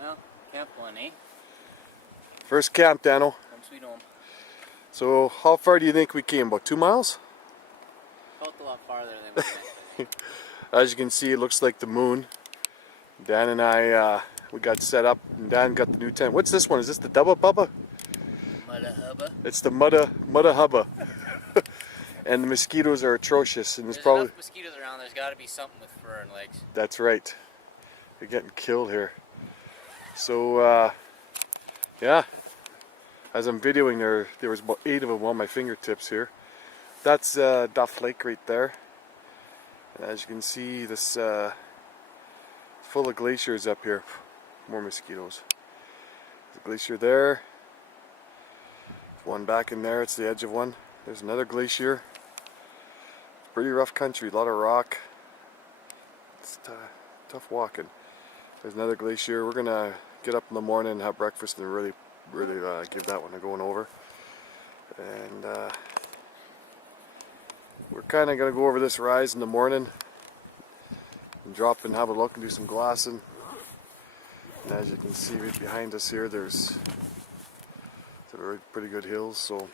Well, camp one, eh? First camp, Daniel. Home sweet home. So how far do you think we came? About 2 miles? Felt a lot farther than we went, I think. As you can see, it looks like the moon. Dan and I, we got set up, and Dan got the new tent. What's this one? Is this the Dubba Bubba? Mudda hubba. It's the Mudda Hubba. And the mosquitoes are atrocious. And There's probably enough mosquitoes around, there's got to be something with fur and legs. That's right. They're getting killed here. So, yeah. As I'm videoing, there was about 8 of them on my fingertips here. That's Duff Lake right there. And as you can see, this full of glaciers up here. More mosquitoes. There's a glacier there. One back in there. It's the edge of one. There's another glacier. It's pretty rough country. A lot of rock. It's tough walking. There's another glacier. We're gonna get up in the morning and have breakfast and really give that one a going over. And we're kind of gonna go over this rise in the morning and drop and have a look and do some glassing. And as you can see right behind us here, there's some pretty good hills. So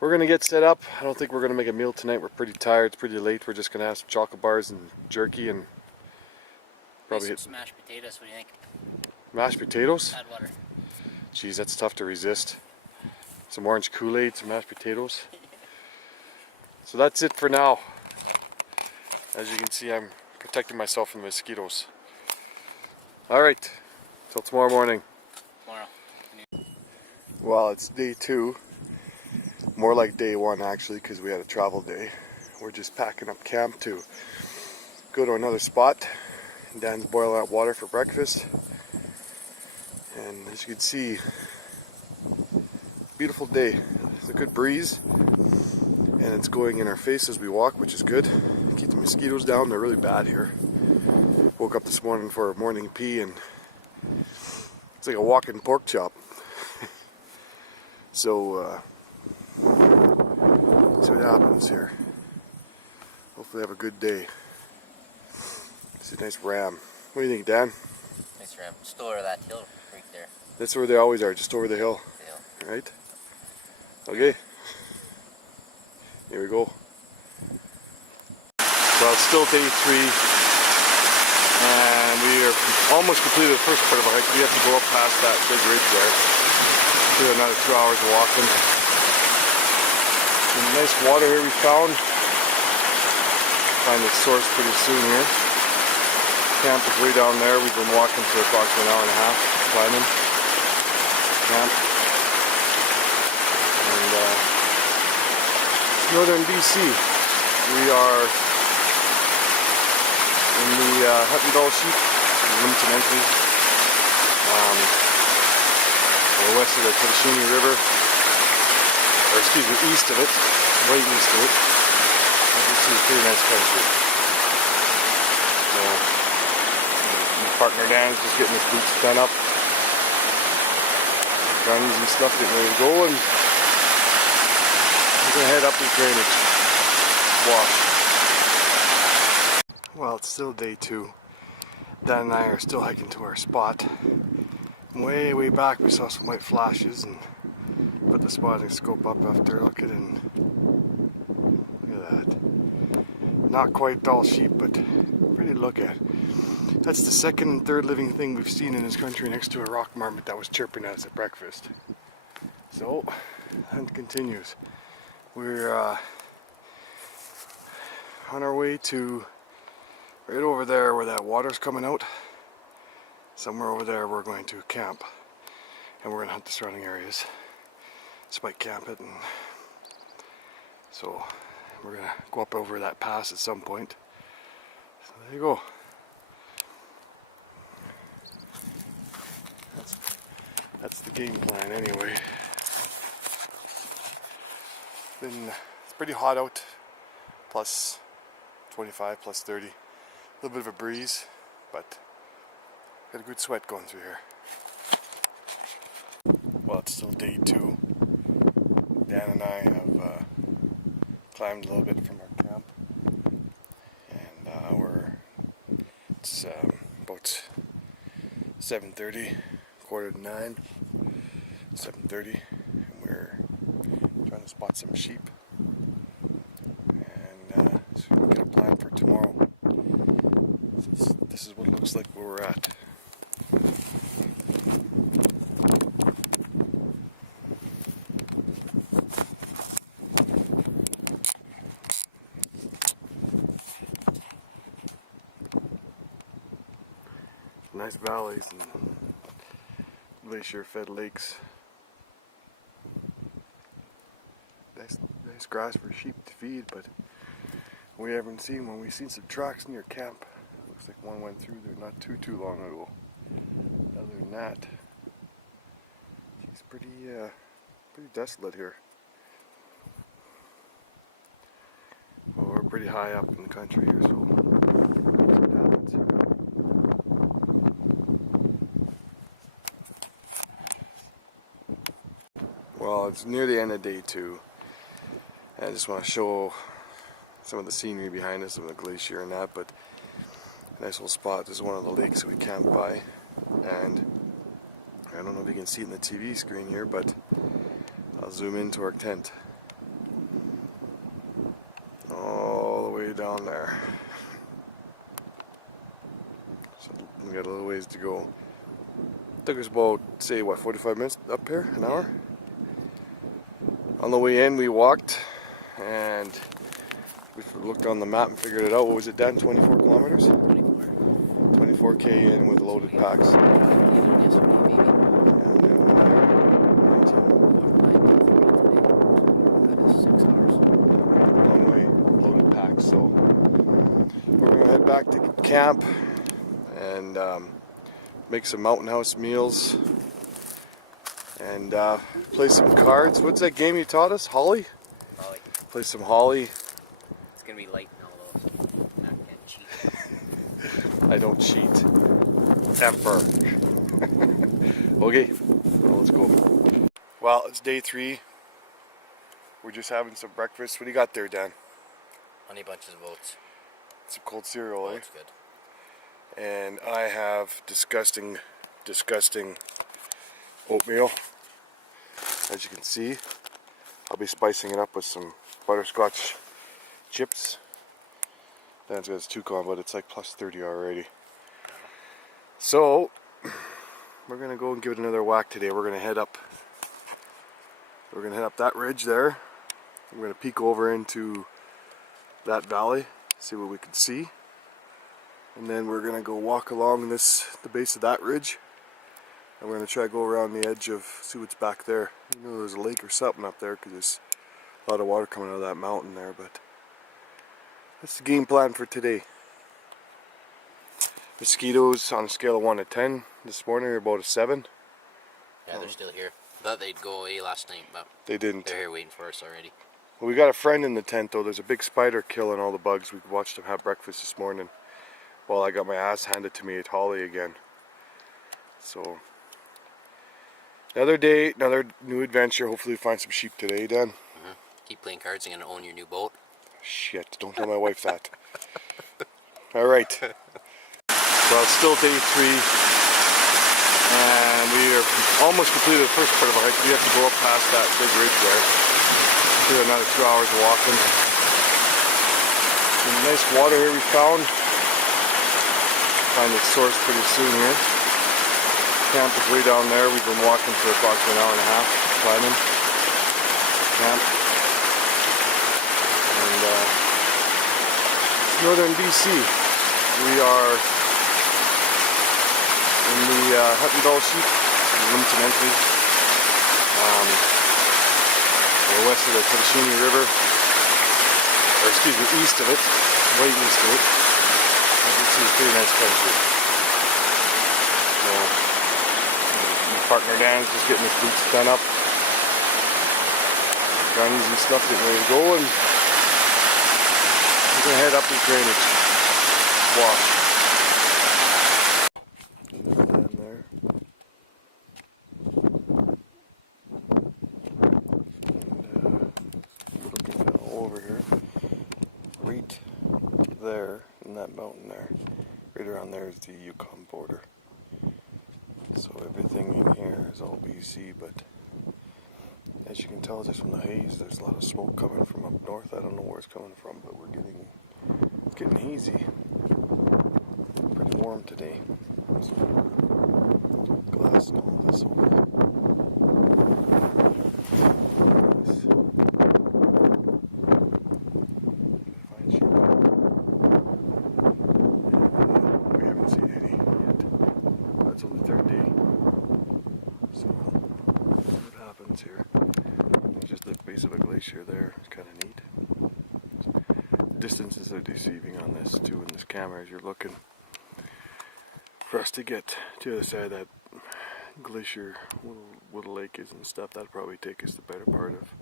we're gonna get set up. I don't think we're gonna make a meal tonight. We're pretty tired. It's pretty late. We're just gonna have some chocolate bars and jerky and probably hit some mashed potatoes. What do you think? Mashed potatoes? Add water. Jeez, that's tough to resist. Some orange Kool-Aid, some mashed potatoes. So that's it for now. As you can see, I'm protecting myself from the mosquitoes. Alright, till tomorrow morning. Tomorrow. Well, it's day 2. More like day 1 actually, because we had a travel day. We're just packing up camp to go to another spot. Dan's boiling out water for breakfast. And as you can see, beautiful day. It's a good breeze. And it's going in our face as we walk, which is good. Keep the mosquitoes down, they're really bad here. Woke up this morning for a morning pee and it's like a walking pork chop. So, see what happens here. Hopefully have a good day. It's a nice ram. What do you think, Dan? Nice ram. Just over that hill right there. That's where they always are, just over the hill. Right? Okay. Here we go. Well, it's still day 3, and we are almost completed the first part of our hike. We have to go up past that big ridge there. Do another 2 hours of walking. Some nice water here we found. Find the source pretty soon here. Camp is way down there. We've been walking for approximately an hour and a half, climbing camp. And northern BC. We are in the Dall Sheep, Limpton Entry. We're west of the Tashini River, or excuse me, east of it, way east of it. As you see, pretty nice country. So, my partner Dan's just getting his boots done up, guns and stuff, getting ready to go, and we're going to head up this drainage wash. Well, it's still day 2. Dan and I are still hiking to our spot. Way back we saw some white flashes and put the spotting scope up after looking, and look at that. Not quite Dall Sheep, but pretty to look at. That's the second and third living thing we've seen in this country next to a rock marmot that was chirping at us at breakfast. So, hunt continues. We're on our way to right over there where that water's coming out. Somewhere over there we're going to camp, and we're going to hunt the surrounding areas, spike camp it, and so we're going to go up over that pass at some point. So there you go. That's the game plan anyway. It's pretty hot out, plus 25, plus 30. A little bit of a breeze, but got a good sweat going through here. Well, it's still day 2. Dan and I have climbed a little bit from our camp, and it's about 7:30, quarter to 9, 7:30, and we're trying to spot some sheep. And so we get a plan for tomorrow. This is what it looks like where we're at. Nice valleys and glacier-fed lakes. Nice grass for sheep to feed, but we haven't seen one. We've seen some tracks near camp. Looks like one went through there not too long ago. Other than that, it's pretty desolate here. Well, we're pretty high up in the country here, so that's what happens. Well, it's near the end of day 2, and I just want to show some of the scenery behind us, some of the glacier and that, but a nice little spot. This is one of the lakes that we camped by, and I don't know if you can see it in the TV screen here, but I'll zoom into our tent. All the way down there. So we got a little ways to go. Took us about, say, what, 45 minutes up here? An hour? On the way in, we walked, and we looked on the map and figured it out. What was it, Dan? 24 kilometers? 24K in with loaded packs. And then 19. Long way, loaded packs. So we're gonna head back to camp and make some mountain house meals. And play some cards. What's that game you taught us? Holly? Holly. Play some Holly. It's gonna be light and all those. Not gonna cheat. I don't cheat. Ever. Okay, well, let's go. Well, it's day 3. We're just having some breakfast. What do you got there, Dan? Honey bunches of oats. Some cold cereal, eh? That's good. And I have disgusting oatmeal. As you can see, I'll be spicing it up with some butterscotch chips. Dan's got his toucan, but it's like plus 30 already. So we're gonna go and give it another whack today. We're gonna head up that ridge there. We're gonna peek over into that valley, see what we can see, and then we're gonna go walk along the base of that ridge. And we're going to try to go around the edge of, see what's back there. You know there's a lake or something up there because there's a lot of water coming out of that mountain there, but that's the game plan for today. Mosquitoes on a scale of 1 to 10 this morning are about a 7. Yeah, they're still here. Thought they'd go away last night, but they didn't. They're here waiting for us already. Well, we got a friend in the tent though. There's a big spider killing all the bugs. We watched him have breakfast this morning while I got my ass handed to me at Holly again. So another day, another new adventure. Hopefully we find some sheep today, Dan. Keep playing cards and gonna own your new boat. Shit, don't tell my wife that. Alright. Well, it's still day 3. And we are almost completed the first part of our hike. We have to go up past that big ridge there. Do another 2 hours of walking. Some nice water here we found. Find its source pretty soon here. Camp is way down there. We've been walking for approximately an hour and a half, climbing camp. And it's northern BC. We are in the Dall Sheep, Livingston entry. We're west of the Tennessee River, or excuse me, east of it, way east of it. As you see, pretty nice country. So, partner Dan's just getting his boots done up, guns and stuff, getting ready to go, and we're gonna head up this drainage walk. Down there. And looking over here, right there in that mountain there, right around there is the Yukon border. So everything in here is all BC, but as you can tell just from the haze, there's a lot of smoke coming from up north. I don't know where it's coming from, but it's getting hazy. Pretty warm today. So, glass and all this over. Fine sheep. And, we haven't seen any yet. That's only third day. So we'll see what happens here. There's just the base of a glacier there. It's kind of neat. Distances are deceiving on this too in this camera as you're looking. For us to get to the other side of that glacier where the lake is and stuff, that'd probably take us the better part of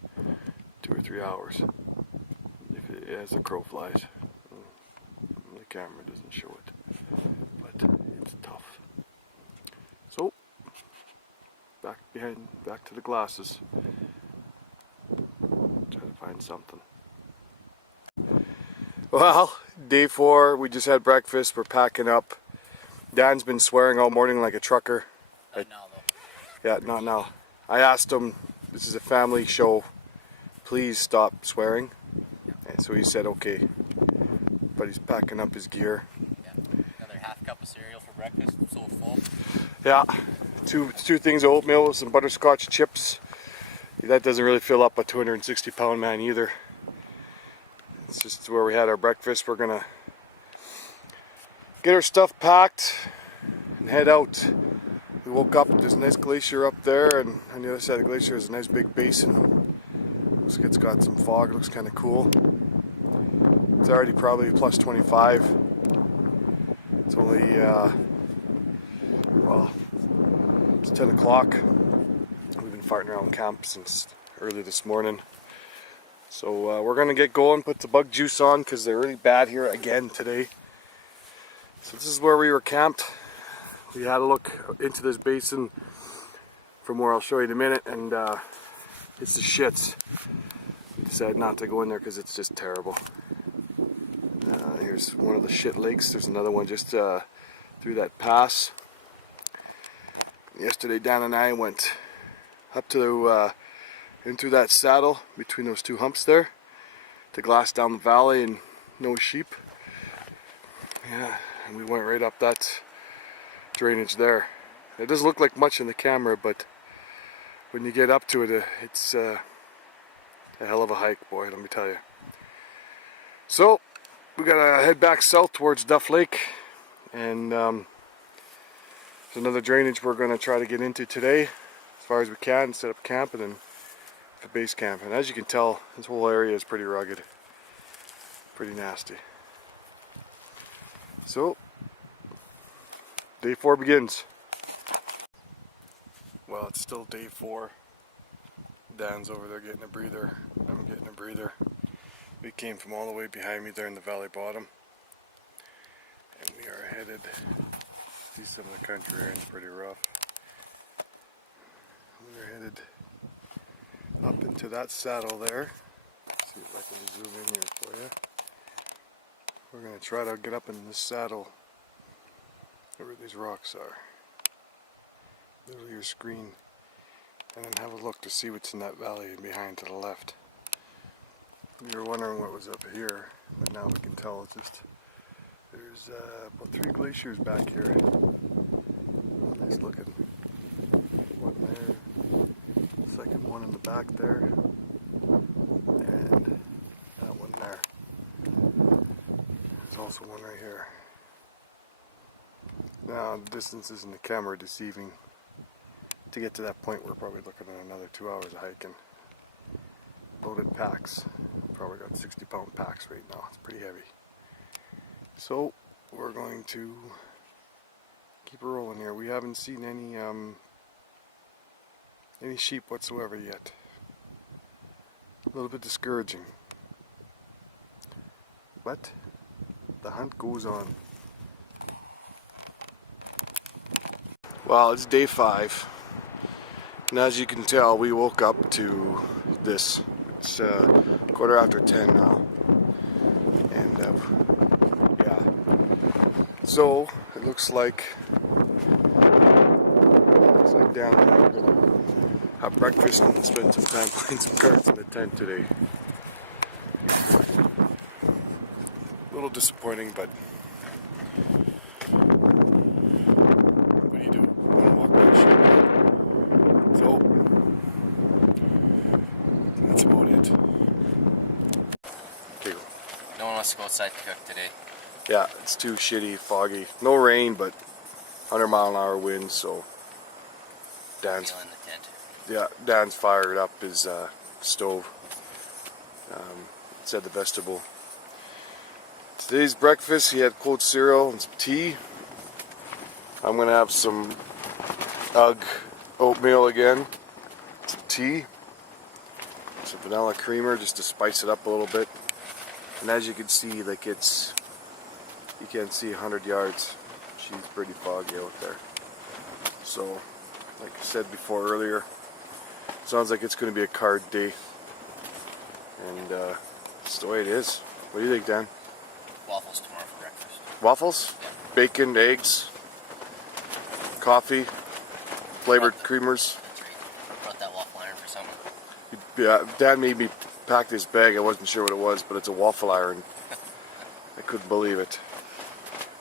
2 or 3 hours as the crow flies. The camera doesn't show it, but it's tough. So back to the glasses. Try to find something. Well, day 4, we just had breakfast, we're packing up. Dan's been swearing all morning like a trucker. Not now though. Yeah, not now. I asked him, this is a family show, please stop swearing. And so he said okay. But he's packing up his gear. Yeah. Another half cup of cereal for breakfast, so full. Yeah, two things of oatmeal with some butterscotch chips. That doesn't really fill up a 260-pound man either. It's just where we had our breakfast. We're gonna get our stuff packed and head out. We woke up, there's a nice glacier up there, and on the other side of the glacier is a nice big basin. Looks like it's got some fog, it looks kind of cool. It's already probably plus 25. It's only, well, it's 10 o'clock. We've been farting around camp since early this morning. So we're gonna get going, put the bug juice on because they're really bad here again today. So this is where we were camped. We had a look into this basin from where I'll show you in a minute, and it's the shits. We decided not to go in there because it's just terrible. Here's one of the shit lakes. There's another one just through that pass. Yesterday Dan and I went up to into that saddle between those two humps there to glass down the valley and no sheep. Yeah, and we went right up that drainage there. It doesn't look like much in the camera, but when you get up to it, it's a hell of a hike, boy, let me tell you. So we gotta head back south towards Duff Lake, and there's another drainage we're gonna try to get into today as far as we can, set up camp, and then the base camp. And as you can tell, this whole area is pretty rugged, pretty nasty. So day 4 begins. Well, it's still day 4. Dan's over there getting a breather. I'm getting a breather. We came from all the way behind me there in the valley bottom, and we are headed. See some of the country here, it's pretty rough. We're headed up into that saddle there. Let's see if I can zoom in here for you. We're going to try to get up in this saddle where these rocks are. Middle of your screen, and then have a look to see what's in that valley behind to the left. We were wondering what was up here, but now we can tell it's just there's about 3 glaciers back here. Nice looking one there, second one in the back there, and that one there. There's also one right here. Now the distances in the camera are deceiving. To get to that point, we're probably looking at another 2 hours of hiking. Loaded packs. Probably got 60-pound packs right now. It's pretty heavy. So we're going to keep rolling here. We haven't seen any sheep whatsoever yet. A little bit discouraging. But the hunt goes on. Well, it's day 5. And as you can tell, we woke up to this. It's 10:15 now. And yeah. So it looks like Looks like Dan and I are gonna have breakfast and spend some time playing some cards in the tent today. A little disappointing, but what do you do? I want to walk my sheep. So that's about it. Okay. No one wants to go outside to cook today. Yeah, it's too shitty, foggy. No rain, but 100-mile-an-hour winds. So Dan's Meal in the tent. yeah, Dan's fired up his stove. It's at the vestibule. Today's breakfast, he had cold cereal and some tea. I'm gonna have some oatmeal again, some tea, some vanilla creamer just to spice it up a little bit. And as you can see, like you can't see 100 yards. She's pretty foggy out there. So, like I said before earlier, sounds like it's going to be a card day. And that's the way it is. What do you think, Dan? Waffles tomorrow for breakfast. Waffles? Yeah. Bacon, eggs, coffee, flavored creamers. That's right. Brought that waffle iron for something. Yeah, Dan made me pack this bag. I wasn't sure what it was, but it's a waffle iron. I couldn't believe it.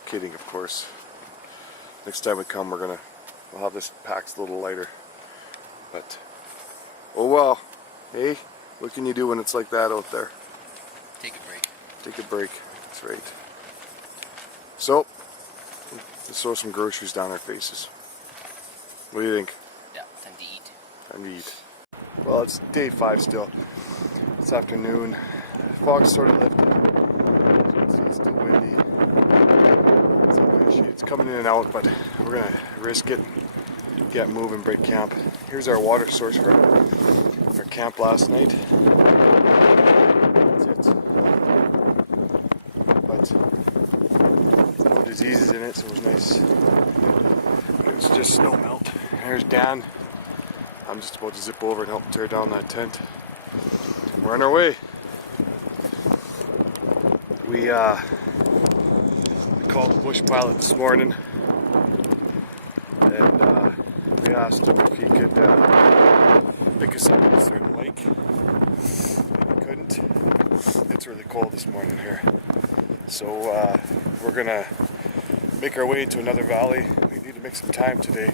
Kidding, of course. Next time we come, we'll have this packed a little lighter. But oh well. Hey, what can you do when it's like that out there? Take a break. Take a break. That's right. So, let's throw some groceries down our faces. What do you think? Yeah, time to eat. Time to eat. Well, it's day 5 still. This afternoon. Fog's sort of lifted. As you can see, it's still windy. It's coming in and out, but we're gonna risk it. Get moving, break camp. Here's our water source for our camp last night. That's it. But no diseases in it, so it was nice. It was just snow melt. There's Dan. I'm just about to zip over and help tear down that tent. We're on our way. We called the bush pilot this morning, and we asked him if he could pick us up at a certain lake. And he couldn't. It's really cold this morning here. So we're gonna make our way into another valley. We need to make some time today.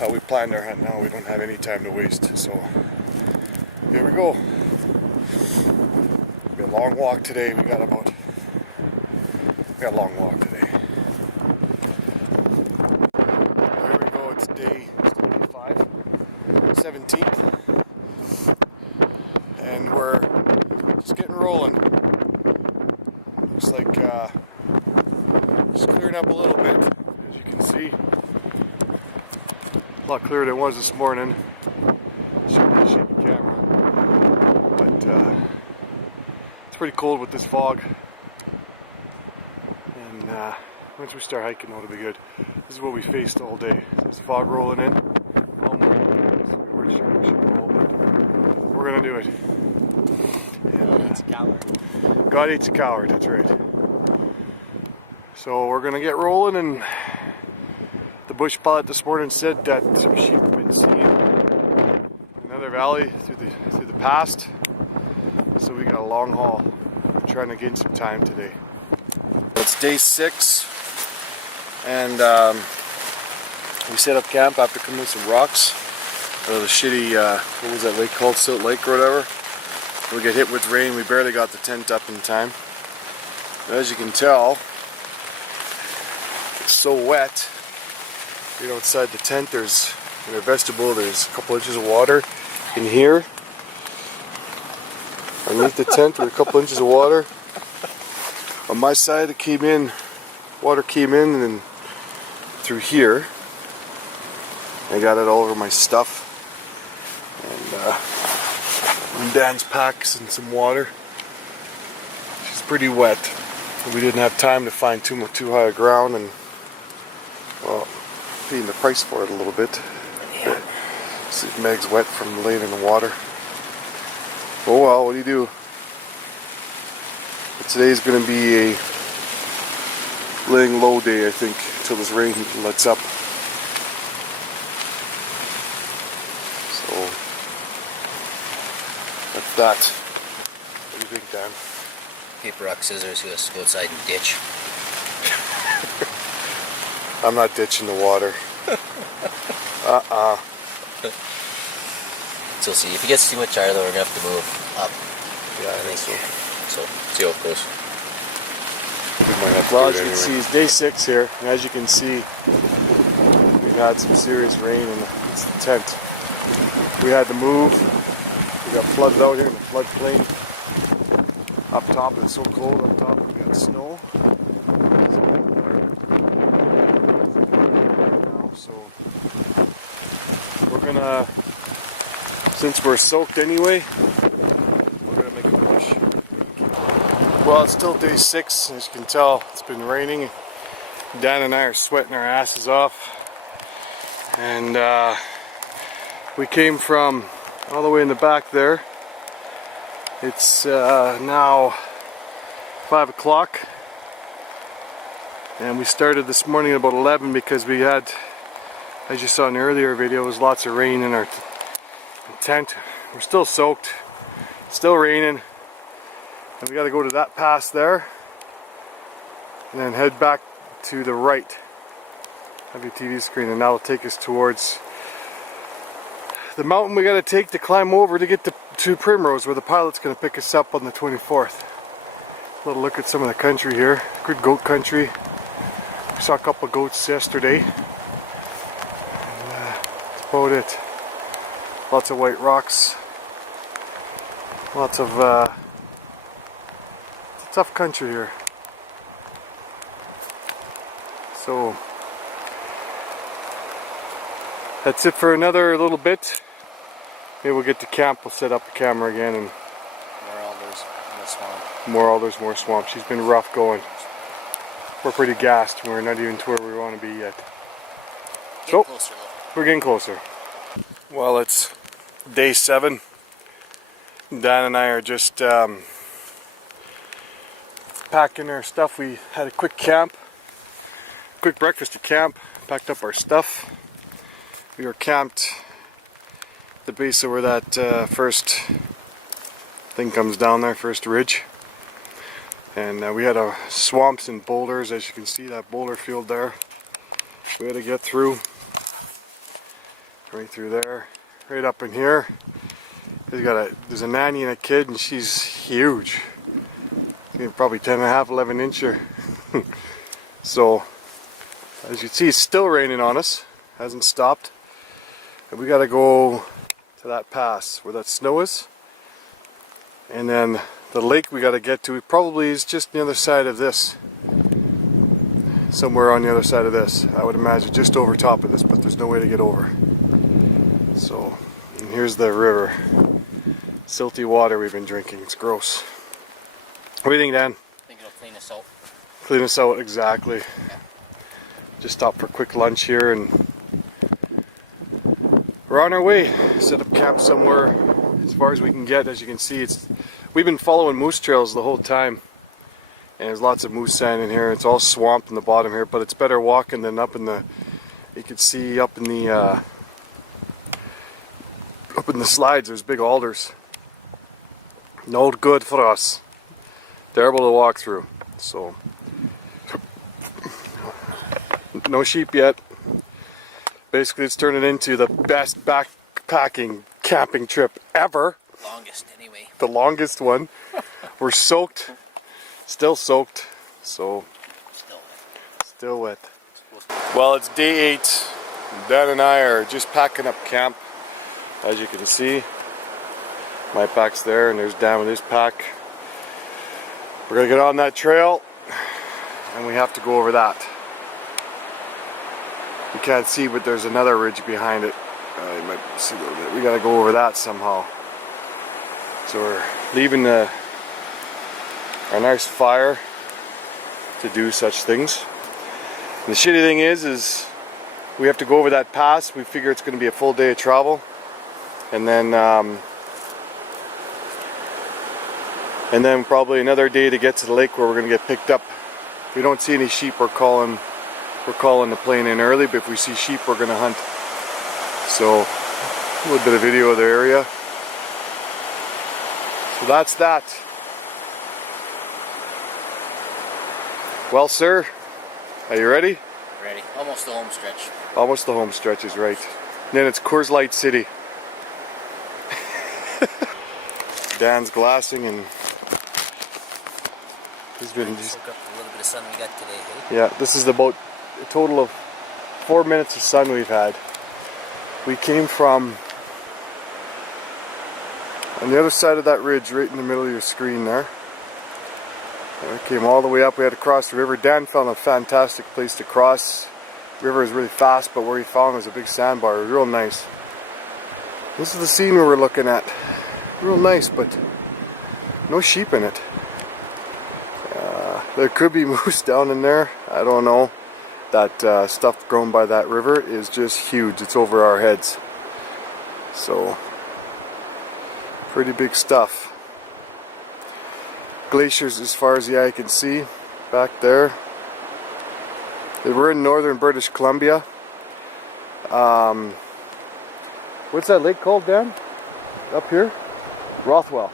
How we planned our hunt now, we don't have any time to waste. So here we go. It'll be a long walk today. We got a long walk today. Well, here we go. It's day 5, 17th, and we're just getting rolling. Looks like just clearing up a little bit, as you can see. A lot clearer than it was this morning. Shaky camera, but it's pretty cold with this fog. And once we start hiking, it'll be good. This is what we faced all day. There's fog rolling in. All morning. So we weren't sure we should roll, but we're gonna do it. And, It's a coward. God hates a coward. That's right. So we're gonna get rolling, and the bush pilot this morning said that some sheep have been seen in another valley through the past. So we got a long haul. We're trying to gain some time today. It's day 6, and we set up camp after coming in some rocks. The shitty, what was that lake called? Silt Lake or whatever. We get hit with rain. We barely got the tent up in time. But as you can tell, it's so wet. You know, outside the tent, in our vestibule, there's a couple inches of water. In here, underneath the tent, there's a couple inches of water. On my side, water came in and through here. I got it all over my stuff. And Dan's packs and some water. She's pretty wet. We didn't have time to find too high a ground, and well, paying the price for it a little bit. Yeah. See, Meg's wet from laying in the water. Oh well, what do you do? But today's going to be a laying low day, I think, until this rain lets up. that. What do you think, Dan? Paper, rock, scissors, who has to go outside and ditch. I'm not ditching the water. So see, if it gets too much higher though, we're gonna have to move up. Yeah, I think so. So, see how it goes. We might have to well, as you can see, it's day 6 here, and as you can see, we've had some serious rain, and it's the tent. We had to move. We got flooded out here in the floodplain. Up top, it's so cold up top. We got snow. So we're gonna, since we're soaked anyway, we're gonna make a push. Well, it's still day 6. As you can tell, it's been raining. Dan and I are sweating our asses off, and we came from all the way in the back there. It's now 5 o'clock, and we started this morning at about 11 because we had, as you saw in the earlier video, there was lots of rain in our tent. We're still soaked, still raining, and we got to go to that pass there and then head back to the right of your TV screen, and that'll take us towards the mountain we got to take to climb over to get to Primrose, where the pilot's going to pick us up on the 24th. A little look at some of the country here. Good goat country. We saw a couple of goats yesterday. And, that's about it. Lots of white rocks. Lots of it's a tough country here. So that's it for another little bit. Maybe we'll get to camp, we'll set up the camera again, and More alders, more swamp. more alders, more swamp. She's been rough going. We're pretty gassed. We're not even to where we want to be yet. So Closer, we're getting closer. Well, it's day 7. Dan and I are just packing our stuff. We had a quick breakfast at camp, packed up our stuff. We were camped at the base of where that first thing comes down there, first ridge. And we had swamps and boulders, as you can see, that boulder field there. We had to get through, right through there, right up in here. There's a nanny and a kid, and she's huge. Probably 10.5, 11 incher. So, as you can see, it's still raining on us. Hasn't stopped. And we gotta go to that pass where that snow is. And then the lake we gotta get to probably is just the other side of this. Somewhere on the other side of this. I would imagine just over top of this, but there's no way to get over. So, and here's the river. Silty water we've been drinking. It's gross. What do you think, Dan? I think it'll clean us out. Clean us out, exactly. Yeah. Just stopped for a quick lunch here, and we're on our way. Set up camp somewhere as far as we can get. As you can see, we've been following moose trails the whole time, and there's lots of moose sand in here. It's all swamp in the bottom here, but it's better walking than up in the. You can see up in the slides. There's big alders. No good for us. Terrible to walk through. So no sheep yet. Basically, it's turning into the best backpacking camping trip ever. Longest, anyway. The longest one. We're soaked. Still soaked. So still wet. Well, it's day 8. Dan and I are just packing up camp. As you can see, my pack's there, and there's Dan with his pack. We're gonna get on that trail, and we have to go over that. You can't see, but there's another ridge behind it. You might see a little bit. We gotta go over that somehow. So we're leaving our nice fire to do such things. And the shitty thing is we have to go over that pass. We figure it's gonna be a full day of travel, and then probably another day to get to the lake where we're going to get picked up. If we don't see any sheep, we're calling the plane in early, but if we see sheep, we're going to hunt. So, a little bit of video of the area. So that's that. Well, sir, are you ready? Ready. Almost the home stretch. Almost the home stretch is right. And then it's Coors Light City. Dan's glassing and he's been just... Soak up a little bit of sun we got today, hey? Yeah, this is about a total of 4 minutes of sun we've had. We came from on the other side of that ridge, right in the middle of your screen there. And we came all the way up. We had to cross the river. Dan found a fantastic place to cross. The river is really fast, but where he found was a big sandbar. It was real nice. This is the scene we were looking at. Real nice, but no sheep in it. There could be moose down in there. I don't know. That stuff grown by that river is just huge. It's over our heads. So, pretty big stuff. Glaciers as far as the eye can see back there. They were in northern British Columbia. What's that lake called, Dan? Up here? Rothwell.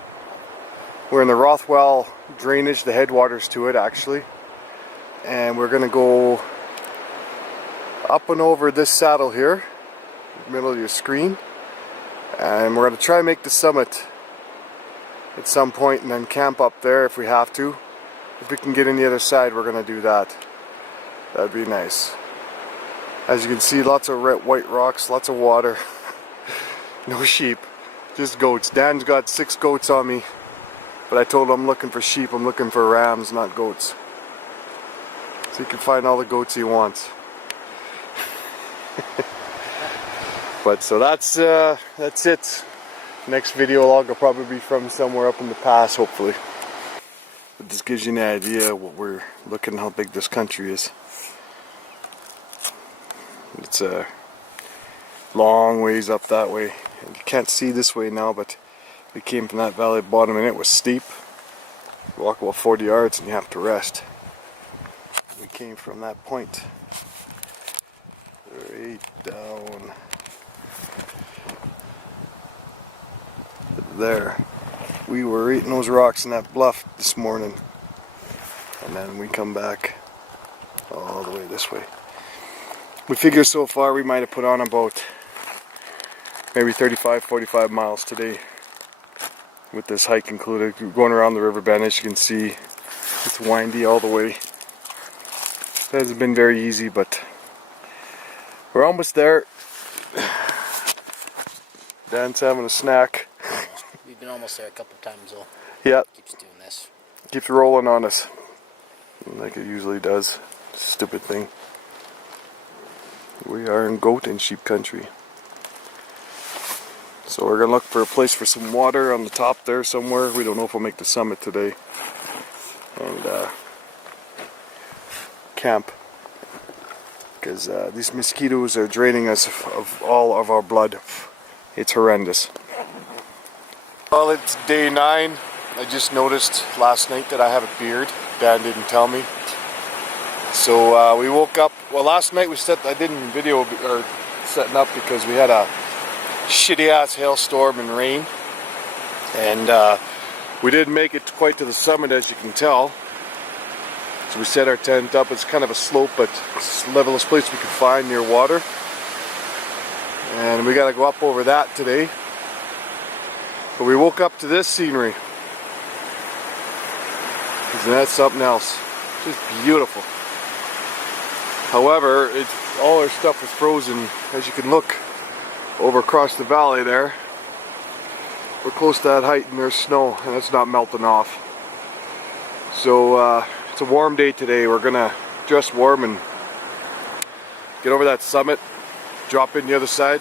We're in the Rothwell drainage, the headwaters to it actually. And we're going to go up and over this saddle here, in the middle of your screen. And we're going to try and make the summit at some point and then camp up there if we have to. If we can get in the other side, we're going to do that. That'd be nice. As you can see, lots of red, white rocks, lots of water. No sheep, just goats. Dan's got 6 goats on me, but I told him I'm looking for sheep. I'm looking for rams, not goats. So he can find all the goats he wants. But so that's it. Next video log will probably be from somewhere up in the pass, hopefully. But this gives you an idea what we're looking, how big this country is. It's a long ways up that way. And you can't see this way now, but we came from that valley bottom and it was steep. You walk about 40 yards and you have to rest. We came from that point right down there. We were eating those rocks in that bluff this morning, and then we come back all the way this way. We figure so far we might have put on about maybe 35-45 miles today with this hike included. Going around the river bend, as you can see, it's windy all the way. It hasn't been very easy, but we're almost there. Dan's having a snack. We've been almost there a couple of times though. Yeah. Keeps doing this. Keeps rolling on us. Like it usually does. Stupid thing. We are in goat and sheep country. So we're gonna look for a place for some water on the top there somewhere. We don't know if we'll make the summit today. And camp. Because these mosquitoes are draining us of all of our blood. It's horrendous. Well, it's day 9. I just noticed last night that I have a beard. Dan didn't tell me. So we woke up. Well, last night I didn't video or setting up because we had a shitty ass hailstorm and rain. And we didn't make it quite to the summit, as you can tell. So we set our tent up. It's kind of a slope, but it's the levelest place we could find near water. And we got to go up over that today. But we woke up to this scenery. Isn't that something else? Just beautiful. However, all our stuff was frozen. As you can look over across the valley there. We're close to that height and there's snow and it's not melting off. So it's a warm day today. We're gonna dress warm and get over that summit, drop in the other side,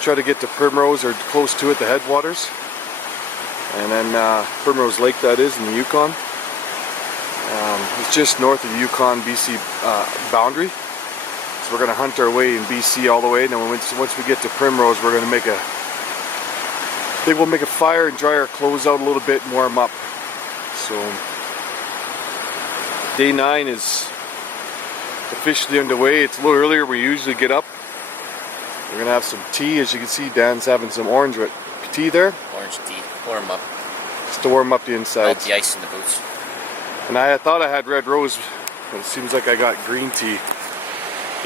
try to get to Primrose or close to it, the headwaters, and then Primrose Lake, that is, in the Yukon. It's just north of the Yukon BC boundary, so we're gonna hunt our way in BC all the way. And then once we get to Primrose, we're gonna make I think we'll make a fire and dry our clothes out a little bit and warm up. So day 9 is officially underway. It's a little earlier we usually get up. We're gonna have some tea. As you can see, Dan's having some orange tea there. Orange tea, warm up. Just to warm up the Melt insides. the ice in the boots. And I thought I had red rose, but it seems like I got green tea.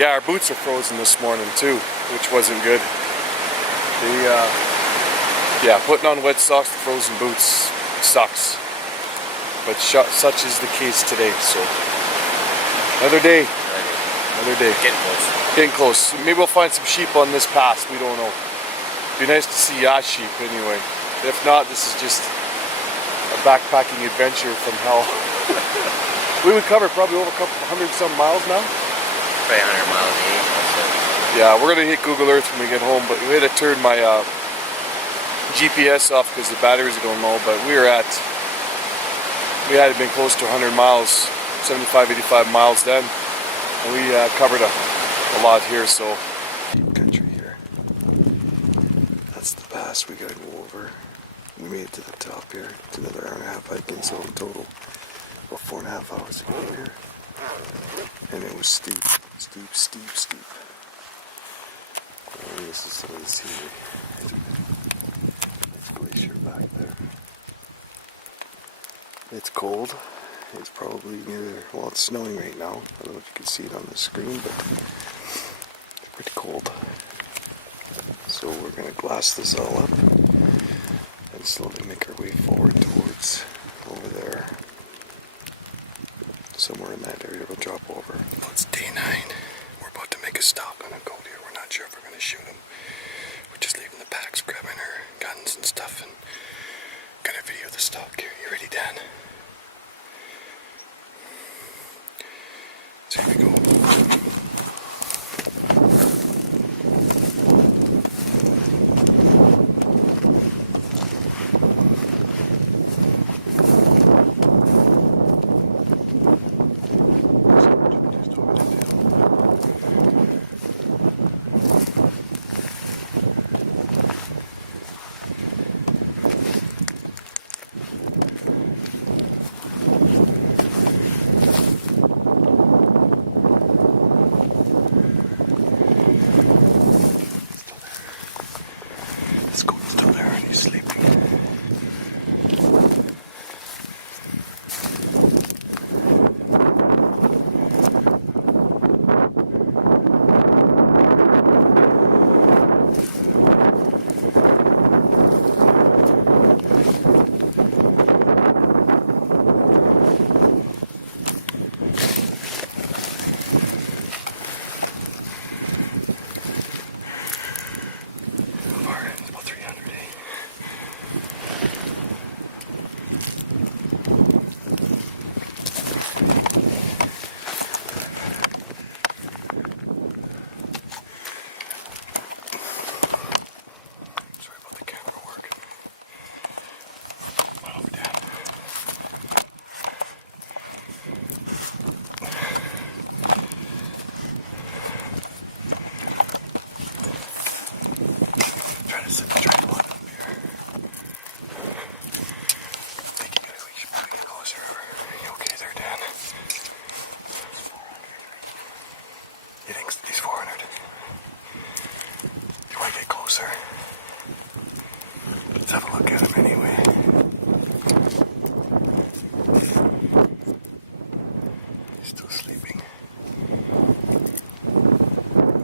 Yeah, our boots are frozen this morning too, which wasn't good. Yeah, putting on wet socks with frozen boots sucks. But such is the case today, so another day. Another day. Getting close. Getting close. Maybe we'll find some sheep on this pass, we don't know. Be nice to see sheep anyway. If not, this is just a backpacking adventure from hell. We would cover probably over a couple hundred some miles now. Probably 100 miles a day. Yeah, we're gonna hit Google Earth when we get home, but we had to turn my GPS off because the batteries are going low. But we had been close to 100 miles, 75, 85 miles then, and we covered a lot here. So deep country here. That's the pass we gotta go over. We made it to the top here. It's another hour and a half hiking, so in total about 4.5 hours to get here. And it was steep, steep, steep, steep. And this is some of the scenery. There's a glacier back there. It's cold. It's probably near, well, it's snowing right now. I don't know if you can see it on the screen, but it's pretty cold. So we're going to glass this all up and slowly make our way forward towards over there. Somewhere in that area we'll drop over. Well, it's day 9. We're about to make a stop on a goat here. We're not sure if we're going to shoot him. We're just leaving the packs, grabbing our guns and stuff, and gonna video the stock here. You ready, Dan? So here we go. Let's have a look at him anyway. He's still sleeping.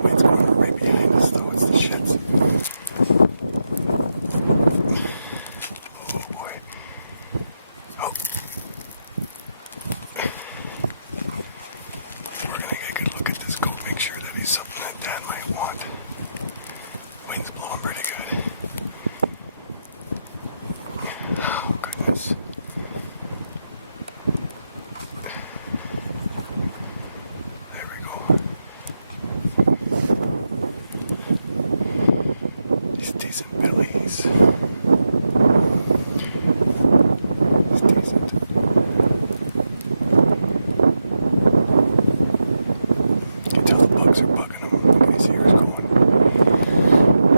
Wind's going right behind us though, it's the sheds. Oh boy. Oh. We're gonna get a good look at this goat, make sure that he's something that Dad might want. Wind's blowing pretty good. Oh, goodness. There we go. He's decent belly. He's decent. You can tell the bugs are bugging him. Look at his ears going.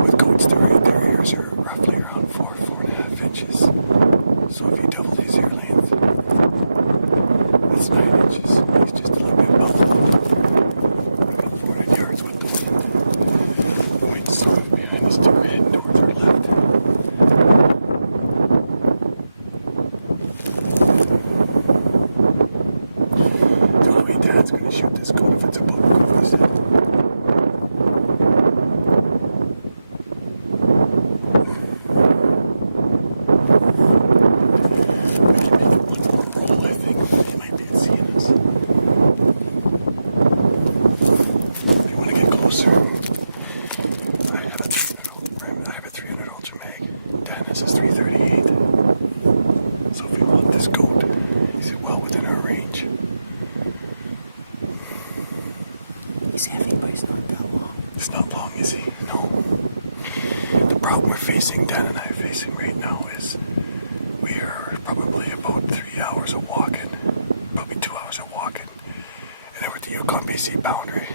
With goats, their ears are roughly around 4.5 inches. So if you double his ear length, that's 9 inches. He's just a little bit above. About 400 yards with the wind. The wind's sort of behind us too, we're heading towards our left. shoot this goat if it's a buck goat, I said. We can make it one more roll, I think. He might be seeing us. If you want to get closer, I have a 300 Ultra Mag. Dan has his 338. So if we want this goat, he's well within our range. He's heavy, but he's not that long. It's not long, is he? No. The problem we're facing, Dan and I are facing right now is we are probably about 3 hours of walking, probably 2 hours of walking, and then we're at the Yukon-BC boundary.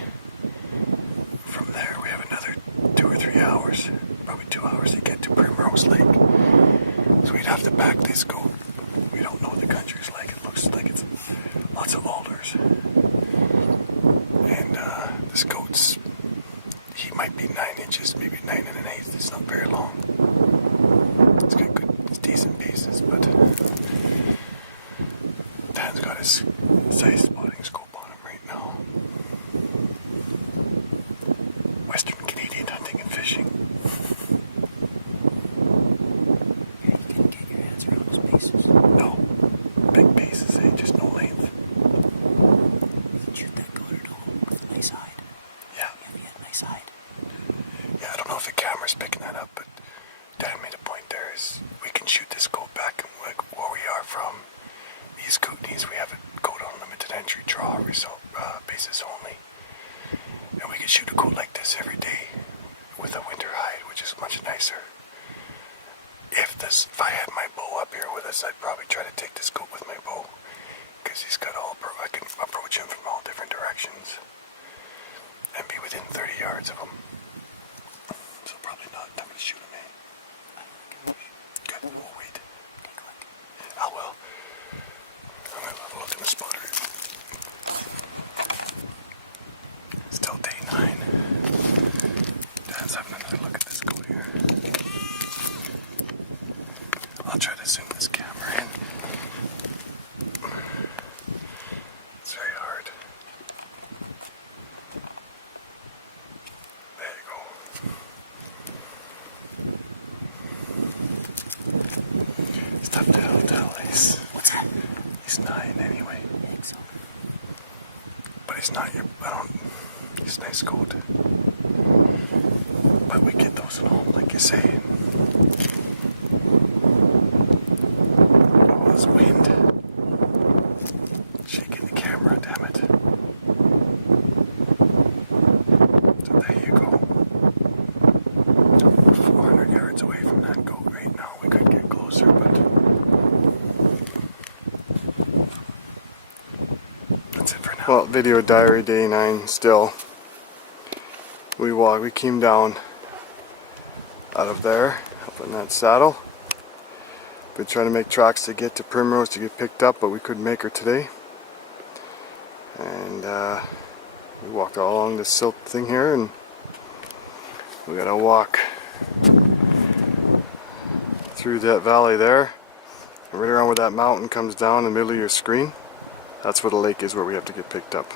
From there we have another 2 or 3 hours, probably 2 hours to get to Primrose Lake. So we'd have to back this goat. We don't know what the country's like. It looks like it's lots of alders. And this goat's, he might be 9 inches, maybe 9 1/8. It's not very long. It's got good, it's decent pieces, but Dan's got his size spotting scope on him right now. Western Canadian hunting and fishing. You can get your hands around those pieces. No, big pieces, eh? Just no length. You can shoot that color with a nice hide. Yeah. If you had a nice hide. Yeah, I don't know if the camera's picking that up, but Dan made a point there is we can shoot this goat back like where we are from these Kootenays. We have a goat on limited entry draw result basis only. And we can shoot a goat like this every day with a winter hide, which is much nicer. If I had my bow up here with us, I'd probably try to take this goat with my bow. Because he's got I can approach him from all different directions. And be within 30 yards of him. So probably not. I'm going to shoot him, eh? Good. We'll wait. Take a look. I will. I'm going to have a look in the spotter. Still day 9. Dad's having another look at this goat here. I'll try to zoom this camera in. It's very hard. There you go. It's tough to tell. What's that? He's 9 anyway. I think so. But he's not your. He's a nice goat. But we get those at home, like you say. Oh, this wind. Shaking the camera, damn it. So there you go. 400 yards away from that goat right now. We could get closer, but that's it for now. Well, video diary day 9 still. We came down out of there, up in that saddle. Been trying to make tracks to get to Primrose to get picked up, but we couldn't make her today. And we walked all along this silt thing here, and we gotta walk through that valley there. And right around where that mountain comes down in the middle of your screen, that's where the lake is, where we have to get picked up.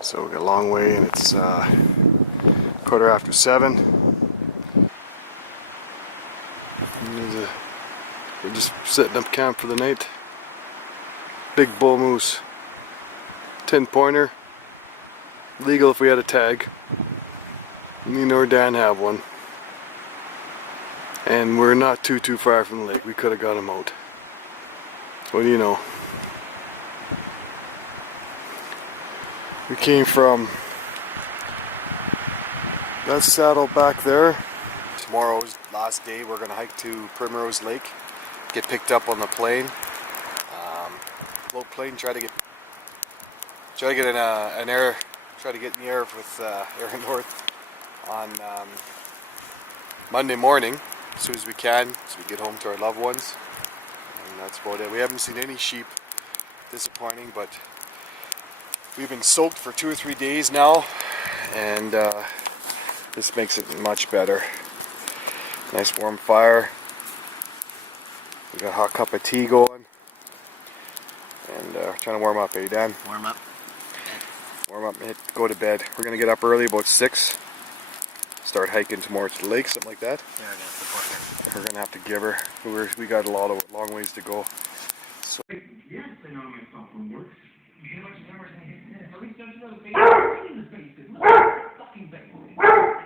So we got a long way, and it's 7:15. We're just setting up camp for the night. Big bull moose, 10-pointer, legal if we had a tag. Me nor Dan have one, and we're not too far from the lake. We could have got him out. What do you know? We came from that saddle back there. Tomorrow's last day. We're gonna hike to Primrose Lake, get picked up on the plane. Float plane. Try to get an air. Try to get in the air with Air North on Monday morning, as soon as we can, so we get home to our loved ones. And that's about it. We haven't seen any sheep. Disappointing, but we've been soaked for 2 or 3 days now, and this makes it much better. Nice warm fire. We got a hot cup of tea going, and trying to warm up, eh, Dan? Warm up. warm up and go to bed. We're gonna get up early, about 6. Start hiking tomorrow to the lake, something like that. Yeah, I guess the book. We're gonna have to give her. We got a long ways to go. So. Yes, I know my cell phone works. How much hours I hit this? At least don't you know the basics? Fucking basics.